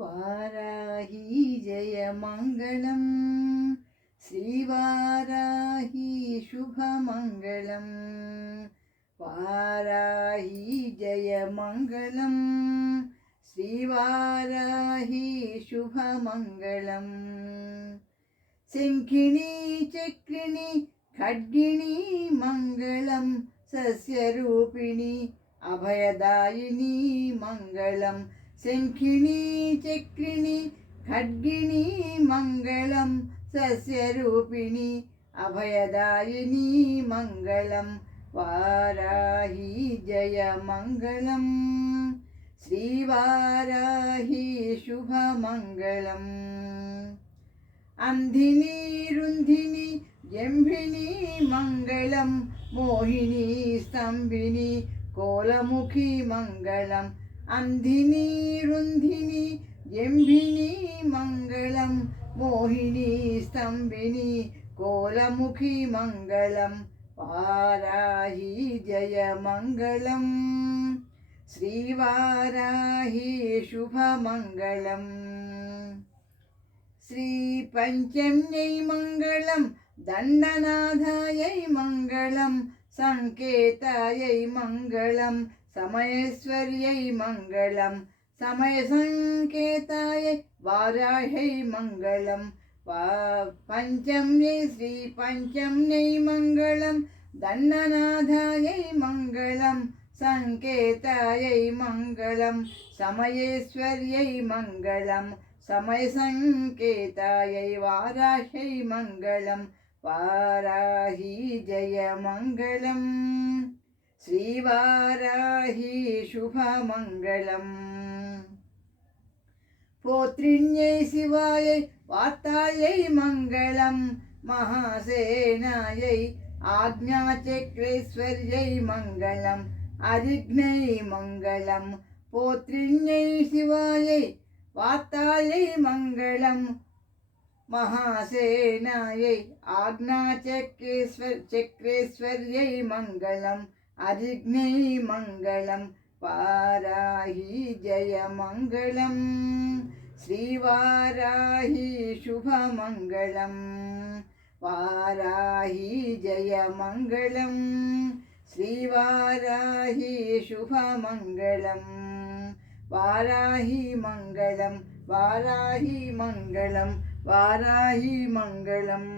वाराही जयमङ्गलं श्रीवाराही शुभमङ्गलं वाराही जयमङ्गलं श्रीवाराही शुभमङ्गलं शङ्खिनी चक्रिणी खड्गिणी मङ्गलं सस्यरूपिणी अभयदायिनी मङ्गलं शङ्खिनी चक्रिणी खड्गिणी मङ्गलं सस्यरूपिणी अभयदायिनी मङ्गलं वाराही जयमङ्गलं श्रीवाराही शुभमङ्गलम् अन्धिनी रुन्धिनी जम्भिनी मङ्गलं मोहिनी स्तम्भिनी कोलमुखी मङ्गलम् अन्धिनी रुन्धिनी जम्भिनी मङ्गलं मोहिनी स्तम्भिनी कोलमुखी मङ्गलं वाराही जयमङ्गलं श्रीवाराही शुभमङ्गलम् श्रीपञ्चम्यै मङ्गलं दण्डनाथायै मङ्गलं सङ्केतायै मङ्गलं समयेश्वर्यै मङ्गलं समयसङ्केतायै वाराह्यै मङ्गलं पञ्चम्यै श्रीपञ्चम्यै मङ्गलं दण्डनाथायै मङ्गलं सङ्केतायै मङ्गलं समयेश्वर्यै मङ्गलं समयसङ्केतायै वाराह्यै मङ्गलं वाराही जयमङ्गलं श्रीवाराही शुभमङ्गलम् पोत्रिण्यै शिवायै वार्तायै मङ्गलं महासेनायै आज्ञाचक्रेश्वर्यै मङ्गलम् अरिघ्नै मङ्गलं पोत्रिण्यै शिवायै वार्तायै मङ्गलं महासेनायै आज्ञाचक्रेश्वर्यै मङ्गलम् अरिघ्नै मङ्गलं वाराही जयमङ्गलं श्रीवाराही शुभमङ्गलं वाराही जयमङ्गलं श्रीवाराही शुभमङ्गलं वाराही मङ्गलं वाराही मङ्गलं वाराही मङ्गलम्